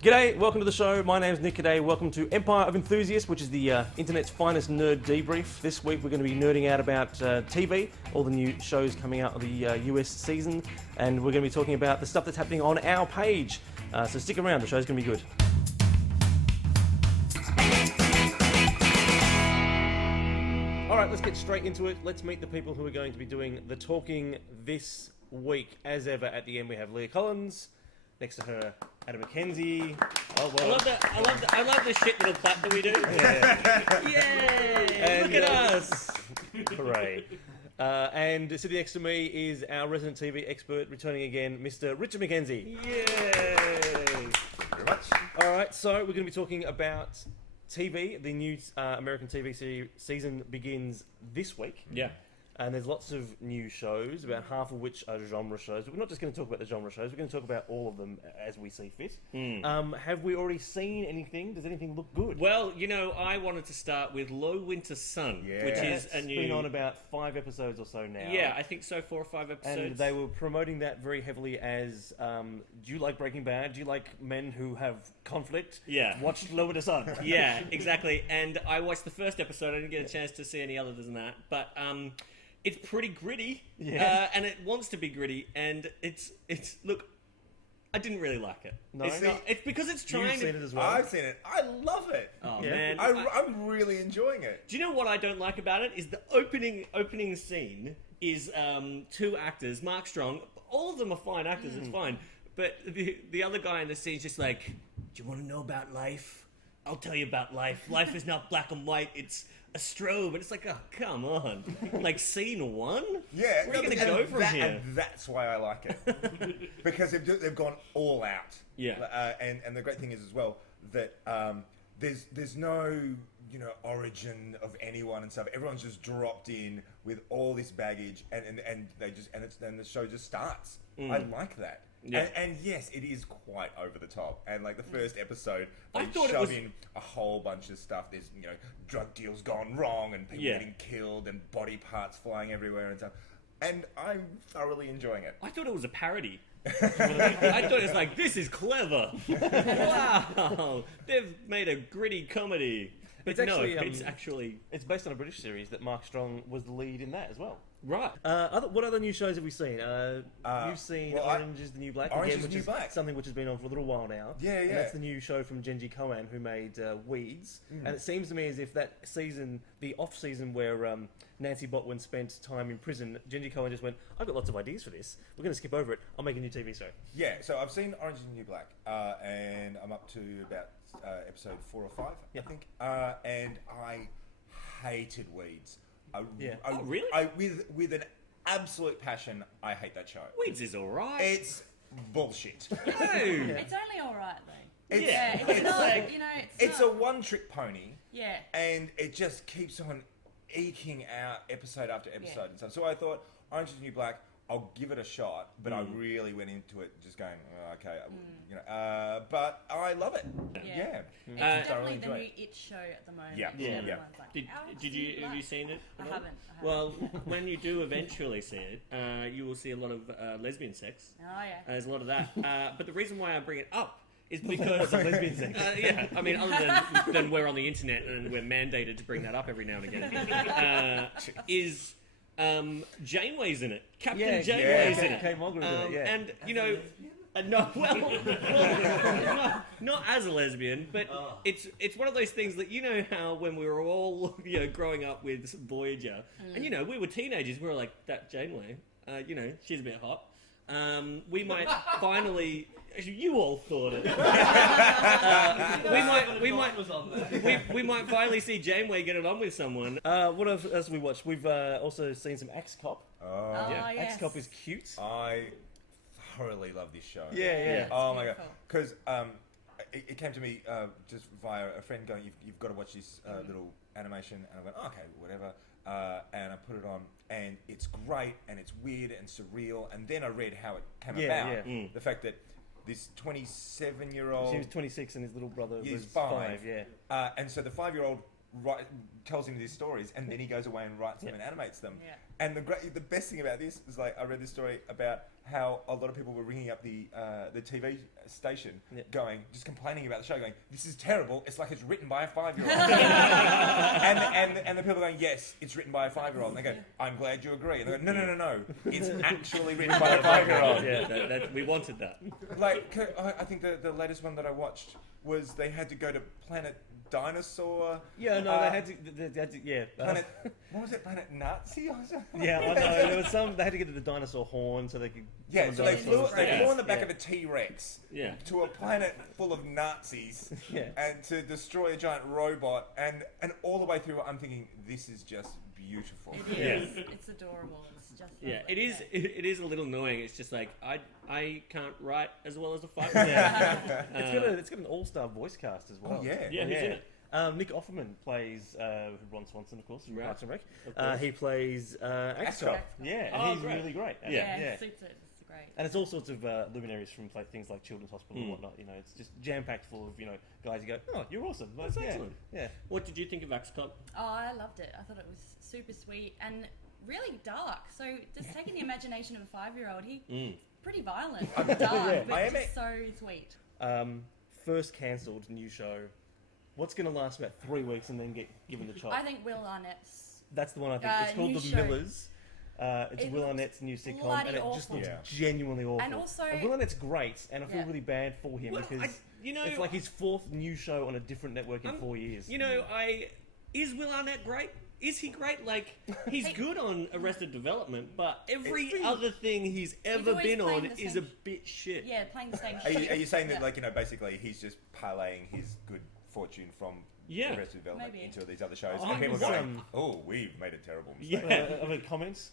G'day, welcome to the show. My name's Nick Caddaye. Welcome to Empire of Enthusiasts, which is the internet's finest nerd debrief. This week we're going to be nerding out about TV, all the new shows coming out of the US season, and we're going to be talking about the stuff that's happening on our page. So stick around, the show's going to be good. Alright, let's get straight into it. Let's meet the people who are going to be doing the talking this week. As ever, at the end we have Leah Collins. Next to her, Adam McKenzie. Oh, well. I love the shit little clap that we do. Yeah. Yay! And, Look at us. Hooray. And sitting next to me is our resident TV expert, returning again, Mr. Richard McKenzie. Yay! Very much. All right, so we're going to be talking about TV. The new American TV season begins this week. Yeah. And there's lots of new shows, about half of which are genre shows. But we're not just going to talk about the genre shows, we're going to talk about all of them as we see fit. Have we already seen anything? Does anything look good? Well, you know, I wanted to start with Low Winter Sun, which is a new... It's been on about 5 episodes or so now. Yeah, I think so, 4 or 5 episodes. And they were promoting that very heavily as, do you like Breaking Bad? Do you like men who have conflict? Yeah. Watch Low Winter Sun. Yeah, exactly. And I watched the first episode. I didn't get a chance to see any other than that. But... it's pretty gritty, and it wants to be gritty, and it's. Look, I didn't really like it. No, it's because it's trying. You've seen it as well. I've seen it. I love it. Oh Yeah. man, I'm really enjoying it. do you know what I don't like about it? Is the opening scene is 2 actors, Mark Strong. All of them are fine actors. It's fine, but the other guy in the scene is just like, do you want to know about life? I'll tell you about life. Life is not black and white. It's a strobe, and it's like, oh, come on. Like, scene 1? Yeah. Where are you going to go from here? And that's why I like it. Because they've gone all out. Yeah. And the great thing is as well that there's no origin of anyone and stuff. Everyone's just dropped in with all this baggage, and the show just starts. I like that. Yeah. And yes, it is quite over the top. And like the first episode, I they thought it shove was- in a whole bunch of stuff. There's drug deals gone wrong and people getting killed and body parts flying everywhere and stuff. And I'm thoroughly enjoying it. I thought it was a parody. I thought it was like, this is clever. Wow, they've made a gritty comedy. But It's it's actually It's based on a British series that Mark Strong was the lead in that as well. right. What other new shows have we seen? You've seen Orange is the New Black, Orange again, is which the New is Black. something which has been on for a little while now. Yeah, And yeah. that's the new show from Genji Cohen, who made Weeds. And it seems to me as if that season, the off-season where Nancy Botwin spent time in prison, Genji Cohen just went, I've got lots of ideas for this. We're going to skip over it. I'll make a new TV show. Yeah, so I've seen Orange is the New Black, and I'm up to about episode 4 or 5, I think. And I hated Weeds. Oh, really? With an absolute passion, I hate that show. Weeds is alright. It's bullshit. No. It's only alright though. It's, Yeah, It's not, like- it's not. a one-trick pony, Yeah. and it just keeps on eking out episode after episode and stuff. So I thought, Orange is the New Black, I'll give it a shot, but I really went into it just going, oh, okay, but I love it. Yeah. It's Thoroughly definitely the enjoy new it. it show at the moment. Yeah. Everyone's Yeah. like, "Orange Did is you the have New you seen it? Black." at I all? haven't. Well, when you do eventually see it, you will see a lot of lesbian sex. Oh yeah. There's a lot of that. But the reason why I bring it up is because lesbian sex. yeah, I mean, other than we're on the internet and we're mandated to bring that up every now and again, is Janeway's in it. Captain Janeway's in it. Kate Mulgrew in it, And no, not as a lesbian, but it's one of those things that how when we were all growing up with Voyager, and we were teenagers, we were like, that Janeway, she's a bit hot. We might finally. You all thought it. We might finally see Janeway get it on with someone. What else have we watched? We've also seen some X-Cop. Oh, Oh, yes. X-Cop is cute. I thoroughly love this show. Yeah. Oh my god, beautiful. because it came to me just via a friend going, you've got to watch this little animation, and I went, okay, whatever, and I put it on, and it's great, and it's weird and surreal, and then I read how it came about, the fact that this 27-year-old... She was 26 and his little brother was 5, yeah. and so the 5-year-old tells him these stories, and then he goes away and writes them and animates them. Yeah. And the best thing about this is, like, I read this story about how a lot of people were ringing up the TV station, just complaining about the show, going, "This is terrible. It's like it's written by a 5-year-old." and the people going, "Yes, it's written by a 5-year-old." And they go, "I'm glad you agree." And they go, "No. It's actually written by a 5-year-old." Yeah, we wanted that. Like, I think the latest one that I watched was they had to go to Planet Dinosaur. Yeah, no, they had to. Yeah. Planet. What was it? Planet Nazi or something? Yeah, I know. There was some. They had to get to the dinosaur horn so they could. Yeah, so they flew on the back Yeah. of a T-Rex Yeah. to a planet full of Nazis and to destroy a giant robot, and all the way through I'm thinking, this is just beautiful. It is. It's adorable. It's just Yeah, lovely. it is. It is a little annoying. It's just like I can't write as well as a 5. Yeah. It's got an all-star voice cast as well. Oh, yeah. Yeah, who's in it? Nick Offerman plays Ron Swanson, of course, from Right. Parks and Rec. Of course. He plays Ascot. Ascot. Yeah, and Oh, he's great. really great. Yeah. Suits it. It's great. And it's all sorts of luminaries from things like Children's Hospital and whatnot. You know, it's just jam-packed full of guys who go, "Oh, you're awesome." Like, That's excellent. Yeah. What did you think of Ascot? Oh, I loved it. I thought it was super sweet and really dark. So just taking the imagination of a 5-year-old, he's pretty violent and dark, but I am just so sweet. First cancelled new show. What's going to last about 3 weeks and then get given the chop? I think Will Arnett's. That's the one I think. It's called new The show. Millers. It's It Will looks Arnett's new sitcom, bloody and it just awful. looks Yeah. genuinely awful. And also- Will Arnett's great, and I feel Yeah. really bad for him Well, because you know, it's like his 4th new show on a different network in 4 years. You know, is Will Arnett great? Is he great? Like, he's good on Arrested Development, but every other thing he's ever always been on playing the is same a bit shit. Yeah, playing the same Are shit. you saying that, Yeah. like, basically he's just parlaying his good fortune from Yeah. Arrested Development Maybe. into these other shows, Oh, and people it's, going, "Oh, we've made a terrible mistake." Yeah. Other comments?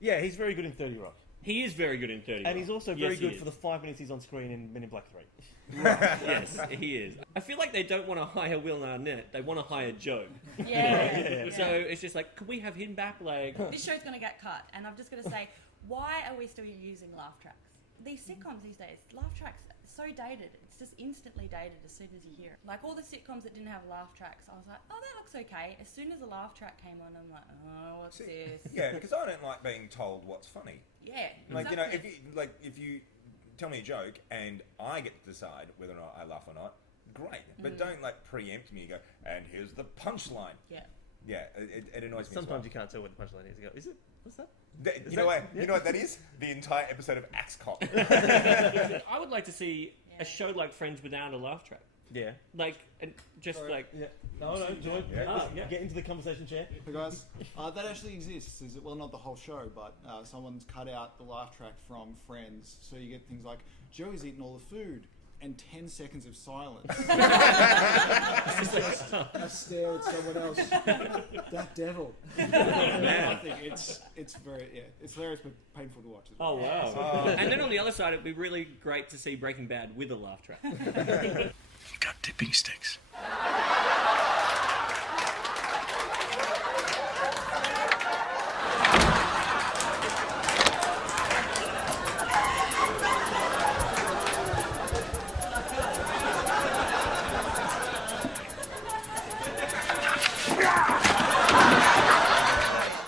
Yeah, he's very good in 30 Rock. He is very good in 30 And Rock. he's also very Yes, he good is. for the 5 minutes he's on screen in Men in Black 3. Yes, he is. I feel like they don't want to hire Will Arnett. They want to hire Joe. Yeah. So it's just like, could we have him back? Like, This show's going to get cut, and I've just got to say, why are we still using laugh tracks? These sitcoms these days, laugh tracks, so dated. It's just instantly dated as soon as you hear it. Like all the sitcoms that didn't have laugh tracks, I was like, oh, that looks okay. As soon as the laugh track came on, I'm like, oh, what's this? Yeah, because I don't like being told what's funny. Yeah, Like, exactly. if you tell me a joke and I get to decide whether or not I laugh or not, great. But don't, like, preempt me and go, "And here's the punchline." Yeah. Yeah, it annoys me. Sometimes you can't tell what the punchline is. You go, is it? What's that? You know what? You know what that is? The entire episode of Axe Cop. I would like to see a show like Friends without a laugh track. Yeah. Like, and just like, Yeah. No, Joy. Get into the conversation chair. Hey guys, that actually exists. Is it? Well, not the whole show, but someone's cut out the laugh track from Friends, so you get things like Joey's eaten all the food and 10 seconds of silence. Just a stare at someone else. That devil. I think it's very it's hilarious but painful to watch as well. oh wow. And then on the other side, it'd be really great to see Breaking Bad with a laugh track. You've got dipping sticks.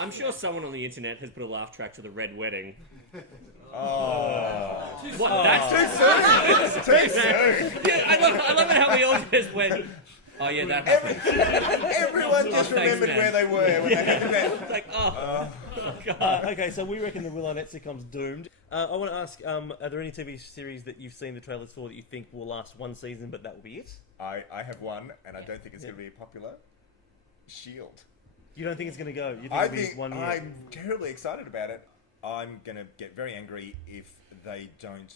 I'm sure someone on the internet has put a laugh track to the Red Wedding. Oh. What? That's too soon. Too soon. Yeah, I love it how we all just went. Oh yeah, that happened. Everyone just thanks, remembered man. where they were when they had met. It's like, oh, Okay, so we reckon the Will Arnett sitcom's doomed. I want to ask, are there any TV series that you've seen the trailers for that you think will last one season, but that will be it? I have one, and I don't think it's going to be popular. S.H.I.E.L.D. You don't think it's going to go? You think I it'll be think 1 year? I'm terribly excited about it. I'm going to get very angry if they don't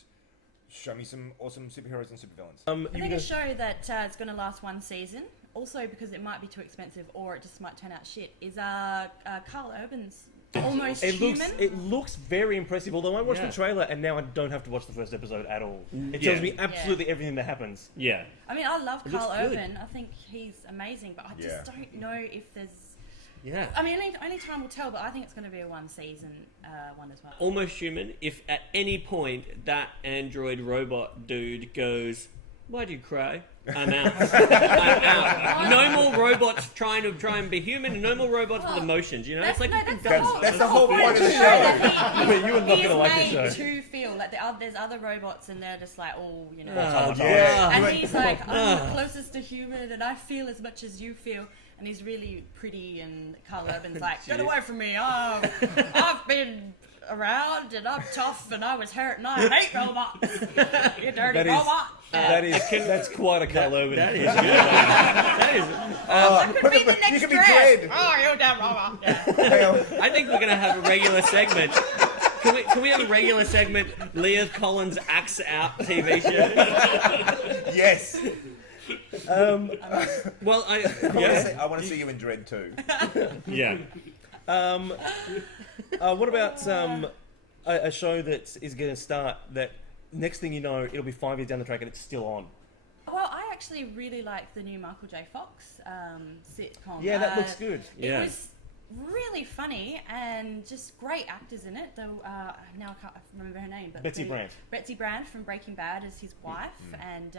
show me some awesome superheroes and supervillains. I you think gonna- a show that it's going to last one season, also because it might be too expensive or it just might turn out shit, is Karl Urban's Almost Human. It looks very impressive, although I watched Yeah. the trailer and now I don't have to watch the first episode at all. It Yeah. tells me absolutely everything that happens. yeah. I mean, I love looks Karl good. Urban. I think he's amazing, but I just Yeah. don't know if there's... Yeah. I mean, only time will tell, but I think it's going to be a one-season one as well. Almost Human. If at any point that android robot dude goes, Why do you cry? I'm out. I'm out. No more robots trying and be human, and no more robots with emotions. You know, it's like That's the whole point of the show. You were not He's going to like this show. made to feel like there's other robots and they're just like, oh, you know. Yeah. And he's like, I'm the closest to human and I feel as much as you feel. And he's really pretty, and Karl Urban's like, get away from me. Oh, I've been around and I'm tough and I was hurt and I hate robots. You dirty robot. That's quite a Karl Urban. That is good. That is. That could be the next you could be Dredd. Dredd. Oh, you damn robot. Yeah. I think we're gonna have a regular segment. Can we have a regular segment? Leah Collins acts out TV show. Yes. Well, I want to see you in Dredd too. yeah. What about a show that is going to start that next thing you know, it'll be 5 years down the track and it's still on? Well, I actually really like the new Michael J. Fox sitcom. Yeah, that looks good. Yeah. It was really funny and just great actors in it. Though now I can't remember her name, but Betsy Brandt. Betsy Brandt from Breaking Bad is his wife, and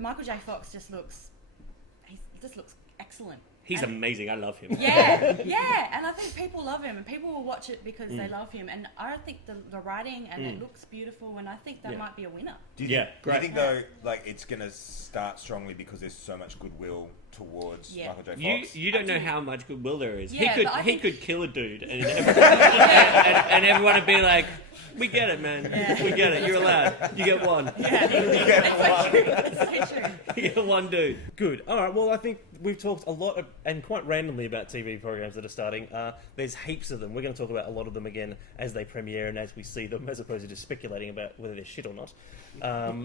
Michael J. Fox just looks excellent. He's amazing. I love him. Yeah, and I think people love him, and people will watch it because they love him. And I think the writing and it looks beautiful, and I think that might be a winner. Do you think though, like it's gonna start strongly because there's so much goodwill towards Michael J. Fox? You don't know how much goodwill there is. Yeah, he could kill a dude, and everyone would be like, "We get it, man. We get it. You're allowed. You get one. It's so true. You get one dude." Good. All right. Well, I think we've talked a lot and quite randomly about TV programs that are starting. There's heaps of them. We're going to talk about a lot of them again as they premiere and as we see them, as opposed to just speculating about whether they're shit or not.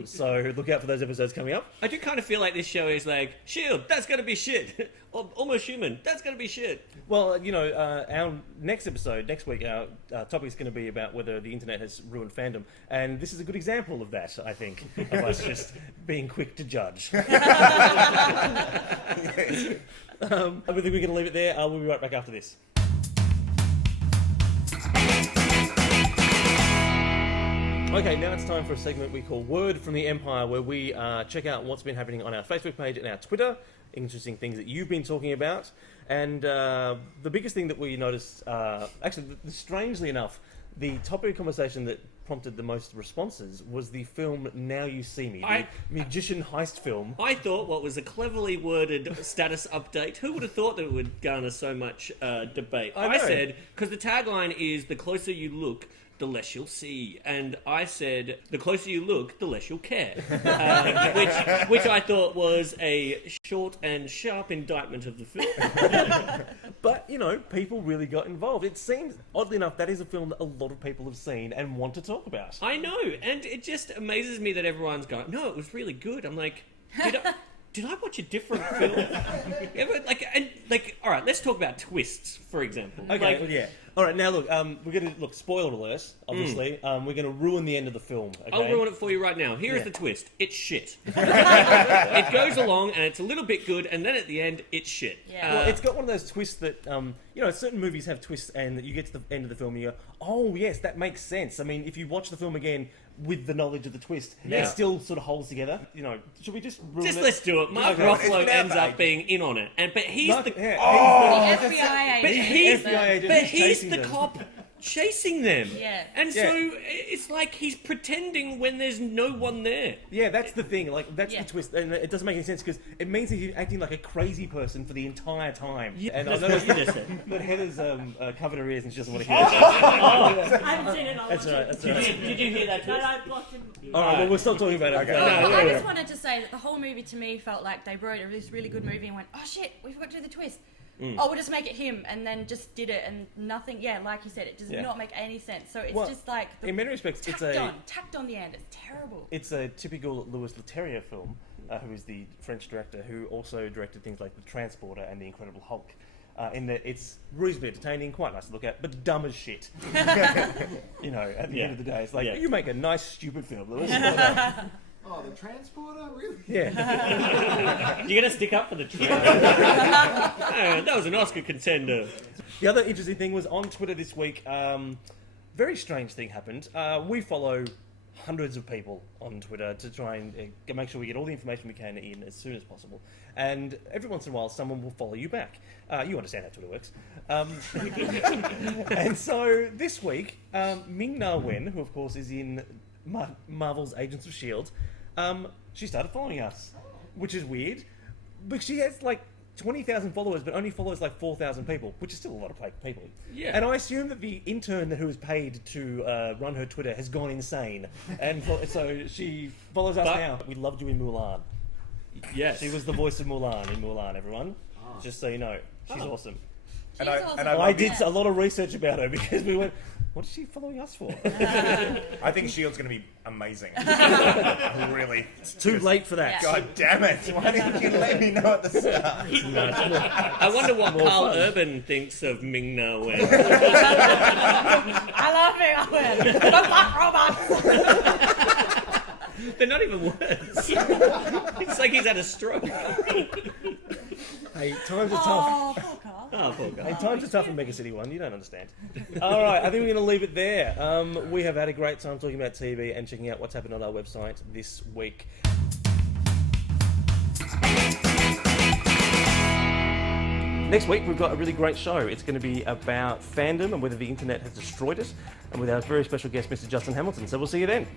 So look out for those episodes coming up. I do kind of feel like this show is like, S.H.I.E.L.D, that's going to be shit. Almost Human, that's going to be shit. Well, you know, our next episode, next week, our topic is going to be about whether the internet has ruined fandom. And this is a good example of that, I think, of us just being quick to judge. I think we're going to leave it there. We'll be right back after this. Okay, now it's time for a segment we call Word from the Empire, where we check out what's been happening on our Facebook page and our Twitter, interesting things that you've been talking about. And the biggest thing that we noticed, strangely enough, the topic of conversation that prompted the most responses was the film Now You See Me, the magician heist film. I thought what was a cleverly worded status update. Who would have thought that it would garner so much debate? I said, because the tagline is, the closer you look, the less you'll see. And I said, the closer you look, the less you'll care. Which I thought was a short and sharp indictment of the film. But, you know, people really got involved. It seems, oddly enough, that is a film that a lot of people have seen and want to talk about. I know, and it just amazes me that everyone's going, no, it was really good. I'm like, did I watch a different film? All right, let's talk about twists, for example. Okay, All right, now look, we're going to, spoiler alert, obviously. We're going to ruin the end of the film, okay? I'll ruin it for you right now. Here is the twist. It's shit. It goes along, and it's a little bit good, and then at the end, it's shit. Yeah. Well, it's got one of those twists that, certain movies have twists, and you get to the end of the film and you go, oh, yes, that makes sense. I mean, if you watch the film again with the knowledge of the twist, it still sort of holds together. You know, should we just ruin it? Let's do it. Mark Ruffalo ends up being in on it, but he's The FBI agent. But he's the cop chasing them. Yeah. And so it's like he's pretending when there's no one there. Yeah, that's the thing. Like, that's the twist. And it doesn't make any sense because it means that he's acting like a crazy person for the entire time. Yeah, and that's I know what you just said. But Heather's covered her ears and she doesn't want to hear it. I haven't seen it. That's right. Did you hear that No, twist? I blocked him. All right, well, we'll stop talking about it. Okay. I just wanted to say that the whole movie to me felt like they wrote this really good movie and went, oh shit, we forgot to do the twist. Oh, we'll just make it him, and then just did it, and nothing. Yeah, like you said, it does not make any sense. So it's just like in many respects, tacked on the end. It's terrible. It's a typical Louis Leterrier film, who is the French director who also directed things like The Transporter and The Incredible Hulk. In that it's reasonably entertaining, quite nice to look at, but dumb as shit. You know, at the end of the day, it's like you make a nice stupid film, Louis. Oh, the transporter? Really? Yeah. You're going to stick up for the trailer. That was an Oscar contender. The other interesting thing was on Twitter this week, very strange thing happened. We follow hundreds of people on Twitter to try and make sure we get all the information we can in as soon as possible. And every once in a while, someone will follow you back. You understand how Twitter works. And so this week, Ming Wen, who of course is in Marvel's Agents of S.H.I.E.L.D., she started following us, which is weird. But she has like 20,000 followers, but only follows like 4,000 people, which is still a lot of people. Yeah. And I assume that the intern who was paid to run her Twitter has gone insane, and so she follows us now. We loved you in Mulan. Yes. She was the voice of Mulan in Mulan, everyone. Just so you know. She's awesome. She's I- awesome. and I did a lot of research about her because we went, what is she following us for? I think S.H.I.E.L.D's going to be amazing. Really. It's too late for that. God damn it. Why didn't you let me know at the start? I wonder what Karl Urban thinks of Ming Na Wen. I love Ming Wen. The fuck robots. They're not even words. It's like he's had a stroke. Hey, times are tough. Oh, poor Carl. Oh, poor guy. Hey, times are tough in Mega City 1, you don't understand. All right, I think we're going to leave it there. We have had a great time talking about TV and checking out what's happened on our website this week. Next week, we've got a really great show. It's going to be about fandom and whether the internet has destroyed it, and with our very special guest, Mr. Justin Hamilton. So we'll see you then.